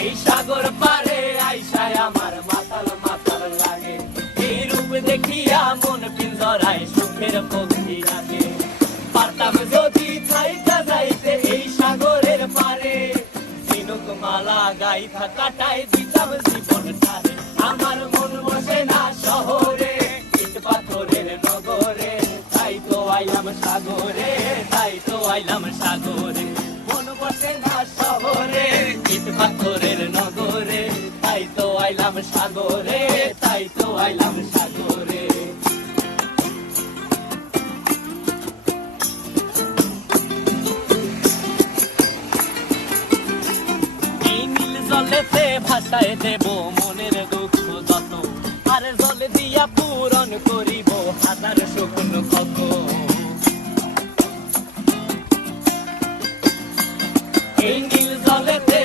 এই সাগর পারে আইসায় আমার মাতাল মাতাল লাগে, এই রূপ দেখিয়া মন পিঞ্জরায় সুখের পক্ষী ডাকে। পারতাম যদি থাইকা যাইতে এই সাগরের পারে, ঝিনুক মালা গাইথা কাটাই দিতাম জীবন টারে। আমার মন বসে না শহরে, ইট পাথরের নগরে, তাই তো আইলাম সাগরে, তাই তো আইলাম সাগরে। মন বসে না শহরে, ইট পাথরের নগরে, তাই তো আইলাম সাগরে, তাই তো আইলাম সাগরে। এই নীল জলেতে ভাসায় দেব মনের দুঃখ যত, আর জল দিয়া পূরণ করিব হাজার শুকনো ক্ষত। এই নীল জলেতে